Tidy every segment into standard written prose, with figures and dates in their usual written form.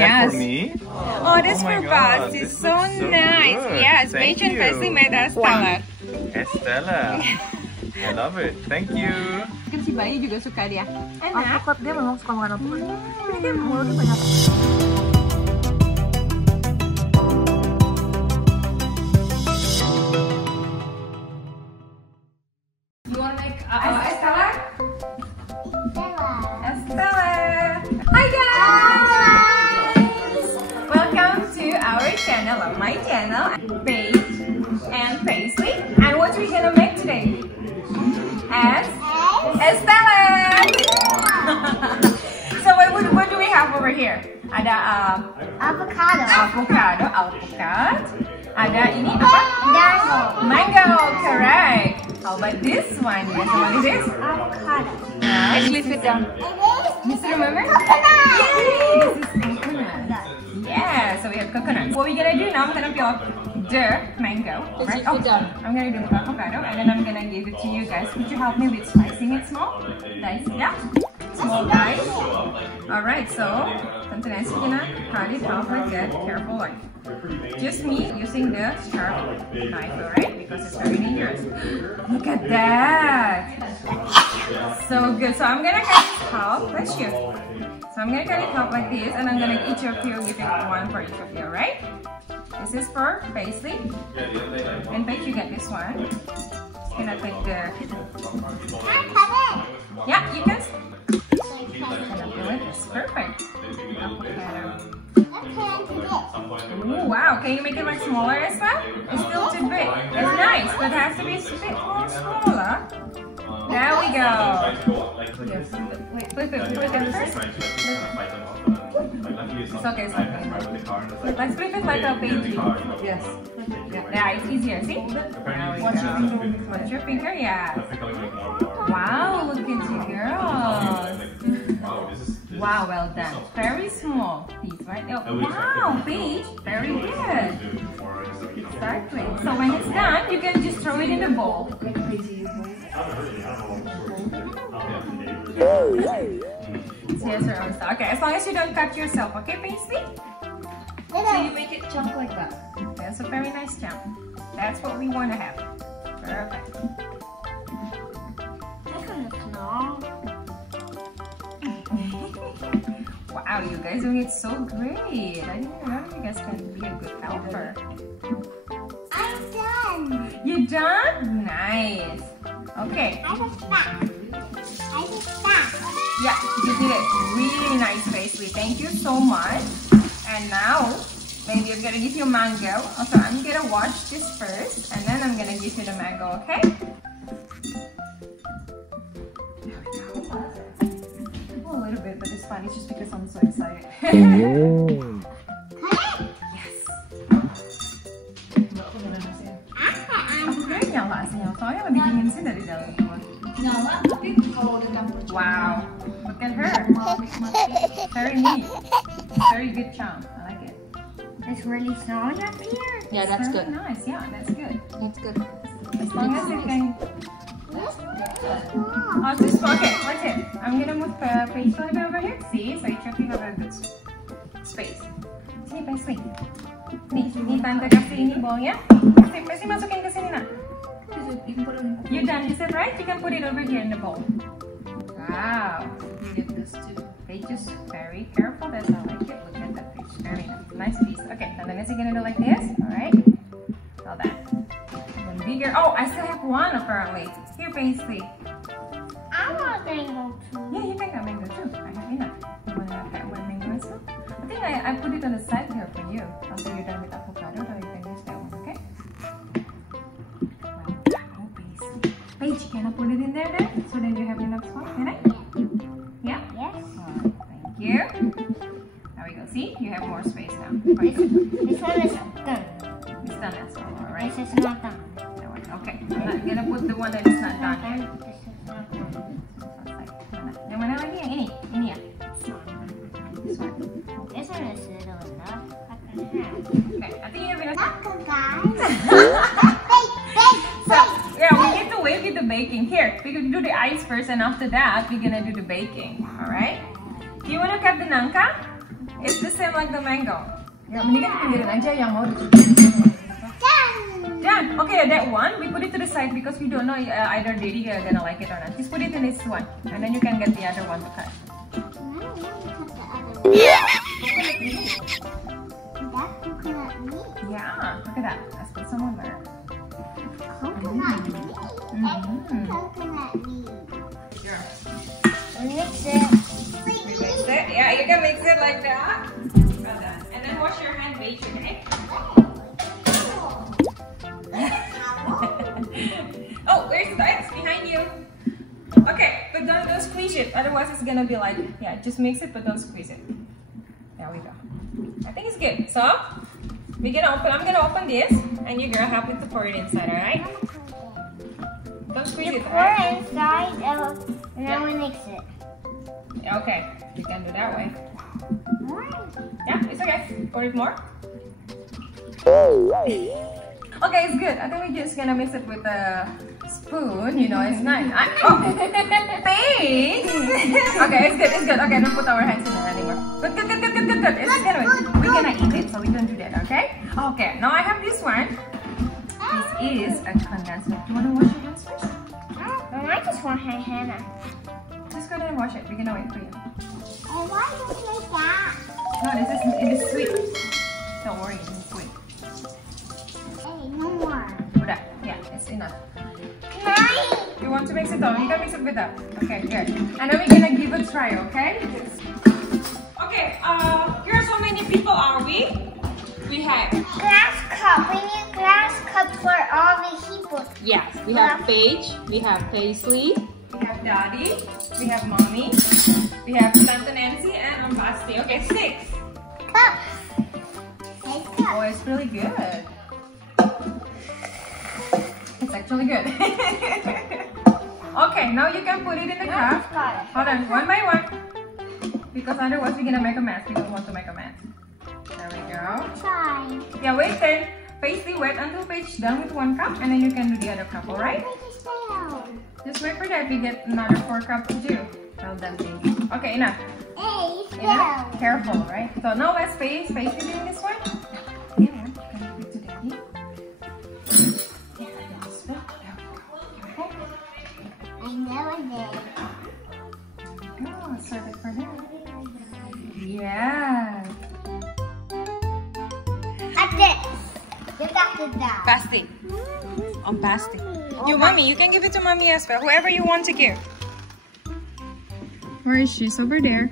Yes. And for me? Oh, this my for God, us is this so looks so nice. good. Yes, Thank Paige and you. Paisley made us Teler. Estella. I love it. Thank you. Kan si bayi juga suka dia. Enak. Alpukat, dia memang suka makan alpukat. Dia mulutnya banyak. You want to make Estella? Estella. Hi guys! Welcome to our channel, or my channel, Paige and Paisley. And what are we gonna make today? Estella. So what do we have over here? Ada avocado, alpukat. Ada ini apa? Mango, correct. How about this one? Yes, what is this? Avocado. Actually, sit down. You still remember? Coconut. Yay! This is coconut. Yeah, so we have coconut. What we're gonna do now, I'm gonna peel off the mango. Right? Oh, I'm gonna do avocado, and then I'm gonna give it to you guys. Could you help me with slicing it small? Dice, yeah? Small dice. Alright, so tentu nasi gonna cut it off like that. Careful, like just me using the sharp knife, alright? Because it's very dangerous. Look at that! So good. So I'm gonna cut it half. Bless you. So I'm gonna cut it half like this, and I'm gonna each of you give it one for each of you, alright? This is for Paisley. And Paige, you get this one. Just gonna take the... Yeah, you can. It's perfect. Ooh, wow, can you make it like smaller as well? It's still too big. It's nice, but it has to be a bit more smaller. There we go. Yes. Wait, flip it first. It's okay, it's okay. Let's flip it like a painting. Yes. Yeah, it's easier, see? There we go. Watch your finger, yeah. Wow, look at you girls. Wow, well done. Very small piece, right? Oh, wow, Paige, very good. Exactly. So when it's done, you can just throw it in the bowl. Yes, sir. Okay, as long as you don't cut yourself, okay, Paisley? So you make it chunk like that. That's a very nice chunk. That's what we want to have. Perfect. Wow, you guys doing it so great. I didn't know you guys can be a good helper. I'm done. You done? Nice. Okay. I just back. Yeah, you did it. Really nice, Paisley. Thank you so much. And now, maybe I'm gonna give you mango. Also, I'm gonna wash this first, and then I'm gonna give you the mango, okay? A little bit, but it's fine. It's just because I'm so excited. Yes. Aku kira nyala aslinya. Soalnya lebih dingin sih dari dalam. Nyala, tapi kalau udah campur. Wow. Look at her. Very neat. Very good chunk. I like it. It's really strong up here. Yeah, that's good. Nice. Yeah, that's good. That's good. As long as it can. Oh, this okay. Watch it. I'm gonna move Paige a little bit over here. See, so you have a good space. Sini, Paisley. Nih, tante kasih ini bowlnya. Paisley masukin ke sini nak. You done this it right? You can put it over here in the bowl. Wow. You get this too. Paige is very careful. That's how I like it. Look at that, Paige. Very nice piece. Okay, and then is he gonna do like this? All right. All that. And then bigger. Oh, I still have one apparently. Here, Paisley. I want mango too. Yeah, you can get mango too. I have enough. You want to have that one mango as well? I think I put it on the side here for you. After you're done with avocado, so you can use that one, okay? Wow, Paisley. Paige, can I put it in there then? So then you have enough spot, can I? Yeah? Yes. Alright, thank you. There we go. See? You have more space now. This one is done. It's done as well, alright? This is not done. Okay, I'm not gonna put the one that is not done yet. This is not done. Yang mana lagi? Yang ini? Ini ya? This one. This one is little enough. Okay, I think you're gonna... Guys. So, yeah, we need to wait with the baking. Here, we can do the ice first, and after that, we're gonna do the baking. Alright? Do you wanna cut the nangka? It's the same like the mango. Ya, mendingan pinggirin aja yang mau dicobain. Done. Okay, that one we put it to the side because we don't know either Daddy gonna like it or not. Just put it in this one, and then you can get the other one to cut. Yeah, look at that. Let's put some on there. Coconut meat. Coconut meat. Sure. Mix it. Mix it. Yeah, you can mix it like that. Well done. And then wash your hand, wait, okay? Oh, there's the eggs behind you. Okay, but don't squeeze it. Otherwise, it's gonna be like, yeah, just mix it, but don't squeeze it. There we go. I think it's good. So, I'm gonna open this, and you're gonna help me to pour it inside, alright? Don't squeeze it, Pour alright? inside and then we mix it. Okay, you can do that way. Yeah, it's okay. Pour it more. Okay, it's good. I think we're just gonna mix it with a spoon. You know, it's nice. Oh, thanks. Okay, it's good. It's good. Okay, don't put our hands in there anymore. Good. It's good. We're gonna eat it, so we don't do that. Okay. Okay. Now I have this one. This is a condensed milk. Do you wanna wash your hands first? I just want her Hannah. Just go ahead and wash it. We're gonna wait for you. Why don't you make that? No, it is sweet. Don't worry, it is sweet. Hey, no more. Udah, yeah, it's enough. You want to mix it all? You can mix it with that. Okay, good. And then we're gonna give it a try, okay? Okay, here's how many people are we? We have Glass cup. We need glass cup for all the people. yes, we have Paige, we have Paisley, we have Daddy, we have Mommy, we have Tante Nancy, and I'm Basti. Okay, 6. Cups. Hey, cup. Oh, it's really good. It's actually good. Okay, now you can put it in the cup. Hold on, one by one. Because otherwise we're gonna make a mess. We don't want to make a mess. There we go. Try. Yeah, wait then. Paisley, wait until Paige done with 1 cup, and then you can do the other cup, alright? Just wait for that. We get another 4 cups to do. Well done, Paige. Okay, enough. Hey, Enough. Careful, right? So now let's Paisley doing this one. Yeah, can you give it to Daddy? I never did. Oh, serve it for them. Yeah. At this. You got to that. Basti. On Basti. You, Mommy, you can give it to Mommy as well. Whoever you want to give. Where is she? It's over there.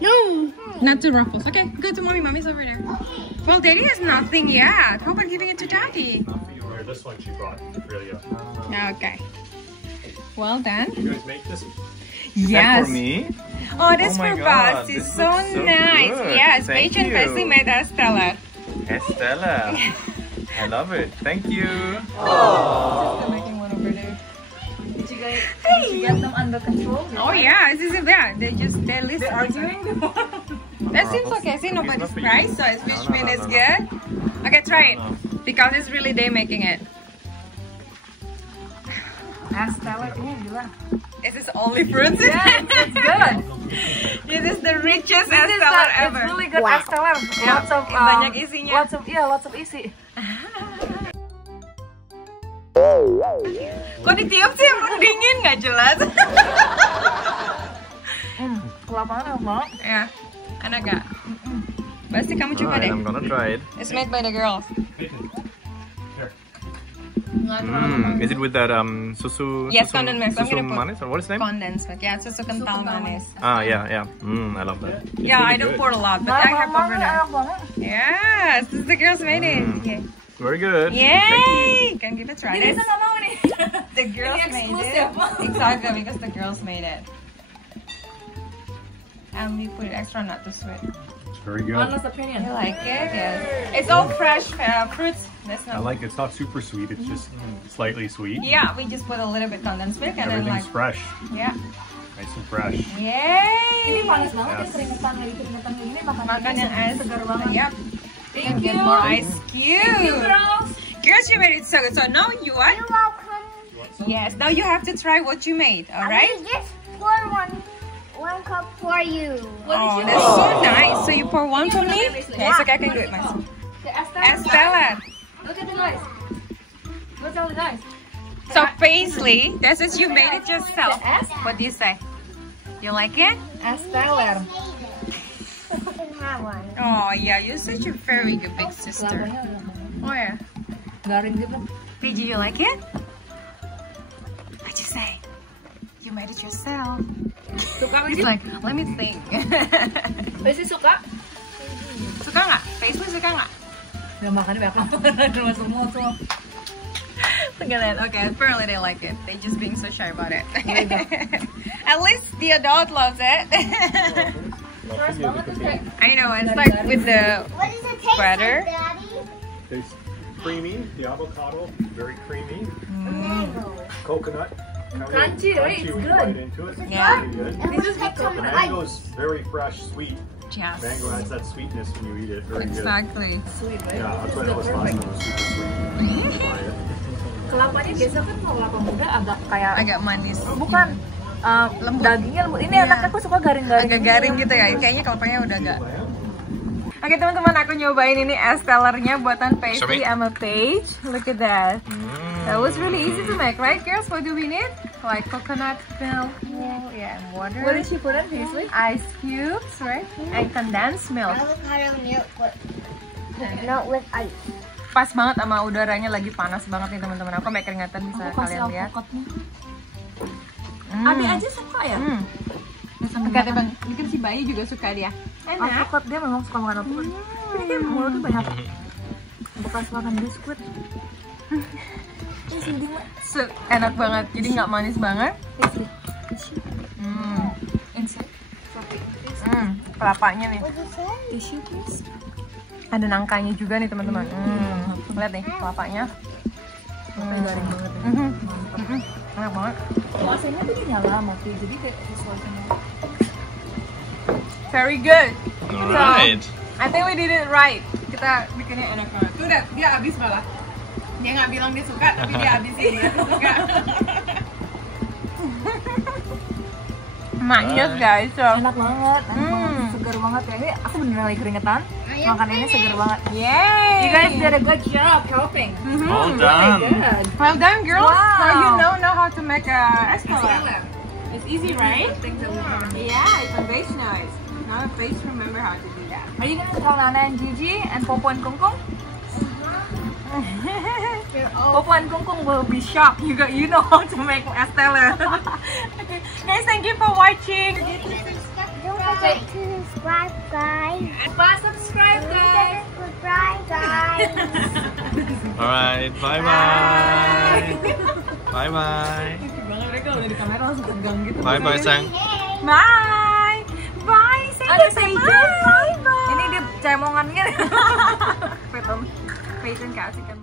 No. Not to Ruffles. Okay, go to Mommy. Mommy's over there. Okay. Well, Daddy has nothing yet. How about giving it to Daddy? This one she brought. Really. Okay. Well done. You guys make this? Yes. For me? Oh, that's Oh my for God, Basti. this So looks so nice. good. Yes, Thank Paige and you. Paisley made us Teler. Estella. I love it. Thank you. Still making one over there. Did you get them under control? Oh yeah, this is bad. They listen. They're arguing? That seems okay. See, nobody's not for you. price, so it's which means it's good. No. Okay, try it. No. Because it's really they making it. Teler ini gila. Is this only fruits? Yeah, it's good. This is the richest This is Teler ever. It's really good Teler. Yeah, Lots of banyak isinya. Lots of isi. Kok ditiup sih? Dingin nggak jelas. Kelamaan enak. Ya, enak gak? Pasti kamu coba deh. I'm gonna try it. It's made by the girls. Is it with that susu? Yes, susu, condensed milk. I'm susu gonna put manis or what is the name? condensed milk. Yeah, susu kental manis. Ah, yeah. I love that. It's Yeah, really I don't good. pour a lot, but I have over there. Enak banget. Yes, this is the girls made it. Yeah. Very good. Thank you. Yay! Can give it a try. Jadi nggak mau nih. The girls made it. Exactly, because the girls made it. And we put it extra not too sweet. It's very good. Honest opinion. You like it? Yes. It's all fresh fruits. That's I not. like it's not super sweet, it's just slightly sweet. Yeah, we just put a little bit condensed milk and then like. Everything's fresh, Yeah. nice and fresh. Yay! Ini panas banget ya, Yes. keringetan gini Makan yang ice. segar banget. Yep. Thank Get you. more ice cube. Girls. Girls, you made it so good. So now you what? You're welcome. Yes. Now you have to try what you made. All right. I will just pour one cup for you. Oh, that's so nice. So you pour one for me? Yeah, it's okay, I can do it myself. Teler. Look at the guys. What's all the guys? So paisley, this is you made it yourself. What do you say? You like it? Teler. Oh yeah, you're such a very good big sister. Oh yeah. Garing gitu. PG, you like it? What'd you say? You made it yourself. Suka He's like, let me think. Pasti suka? Suka nggak? Paisley suka nggak? Udah makannya banyak banget semua tuh. Look at that. Okay, apparently they like it. They just being so shy about it. At least the adult loves it. I know, it's like with the What does it taste butter. like, Daddy? It's creamy. The avocado, very creamy. Mango. Coconut. Crunchy, right? It's when you good. bite into it. Yeah. Really good. It looks like some The ice. mango's very fresh, sweet. Yes. Mango has that sweetness when you eat it. Very Exactly. Sweet, right? good. Yeah, that's why It's I always perfect. thought it was super sweet. Try it. Kelapanya biasa kan kalau kelapa muda agak kayak Agak manis. bukan Lembut. dagingnya lembut. Ini Iya. anaknya aku suka garing-garing. Agak garing gitu ya. Kayaknya kelapanya udah agak. Oke teman-teman, aku nyobain ini es telernya buatan Paisley sama Paige. Look at that. That was really easy to make, right girls? What do we need? Like coconut milk, yeah, and water. What did she put in, Paisley? Ice cubes, right? And condensed milk. Avocado milk not with ice. Pas banget sama udaranya, lagi panas banget nih teman-teman. Aku sampai keringatan, bisa kalian lihat. Abi aja suka ya? Kata Bang, mungkin si bayi juga suka dia. Enak. Alpukat, dia memang suka makan alpukat. Ini dia mulutnya banyak bekas makan biskuit. So, enak banget, jadi nggak manis banget. Kelapanya nih. Tissue please. Ada nangkanya juga nih teman-teman. Lihat nih kelapanya. Garing banget ya. Enak banget. Puasanya tuh nyala mati, jadi kayak sesuai sama. Very good. Alright. I think we did it right. Kita bikinnya enak banget. Tuh udah, dia habis malah. Dia nggak bilang dia suka, tapi dia habisin. Dia suka. Manis guys. So. Enak banget, segar banget ya. Ini aku beneran lagi keringetan. Makan ini segar banget. Yay! You guys did a good job helping. Well done. Good. Well done, girls. Wow. So you know how to make a teler. It's easy, right? Things that we haven't made. Yeah, it's a base now. Now a base remember how to do that. Are you gonna tell Nana and Gigi and Popo and Kung Kung? Popo and Kung Kung will be shocked. You know how to make a teler. Okay. Guys, thank you for watching. Don't forget to subscribe, guys. Subscribe, guys. Subscribe, guys. Alright, bye bye. Bye bye. Mereka udah di kamera langsung tegang gitu. Bye bye, sayang. Bye. Bye. Say bye. Bye. Ini dia cemongan gitu. Peyton kasih kan.